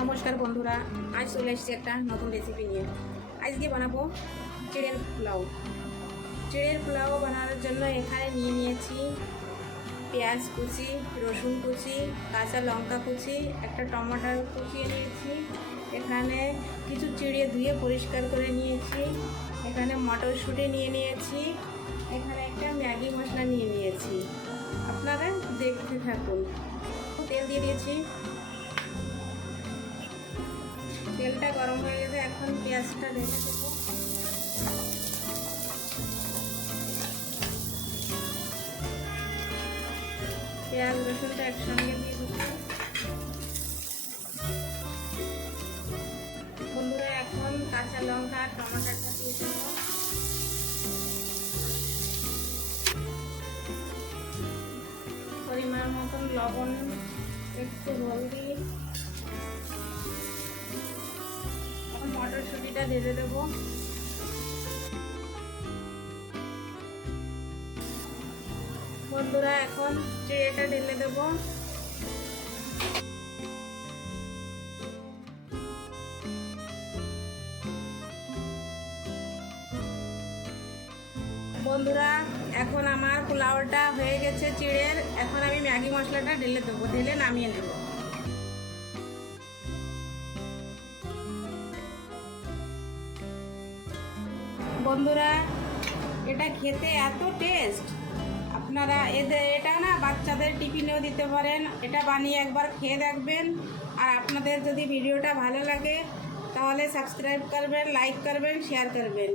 নমস্কার বন্ধুরা, আজ চলে এসেছি একটা নতুন রেসিপি নিয়ে। আজকে বানাবো চিড়ের পোলাও। চিড়ের পোলাও বানানোর জন্য এখানে নিয়ে নিয়েছি পেঁয়াজ কুচি, রসুন কুচি, কাঁচা লঙ্কা কুচি, একটা টমেটো কুচিয়ে নিয়েছি। এখানে কিছু চিড়ে ধুয়ে পরিষ্কার করে নিয়েছি। এখানে মটরশুঁটি নিয়ে নিয়েছি। এখানে একটা ম্যাগি মশলা নিয়ে নিয়েছি। আপনারা দেখতে থাকুন। তেল দিয়ে দিয়েছি। তেলটা গরম হয়ে গেছে, এখন পেঁয়াজটা ঢেলে দেবো। পেঁয়াজ রসুনটা একসঙ্গে দিয়ে দেবো। বন্ধুরা, এখন কাঁচা লঙ্কা আর টমেটোটা দিয়ে দেবো। পরিমাণ মতন লবণ, একটু হলদি, মটরশুঁটিটা ঢেলে দেবো। বন্ধুরা, এখন চিড়েটা ঢেলে দেবো। বন্ধুরা, এখন আমার পোলাওটা হয়ে গেছে চিড়ের। এখন আমি ম্যাগি মশলাটা ঢেলে দেবো, ঢেলে নামিয়ে নেব। বন্ধুরা, এটা খেতে এত টেস্ট, আপনারা এটা না বাচ্চাদের টিফিনেও দিতে পারেন। এটা বানিয়ে একবার খেয়ে দেখবেন। আর আপনাদের যদি ভিডিওটা ভালো লাগে তাহলে সাবস্ক্রাইব করবেন, লাইক করবেন, শেয়ার করবেন।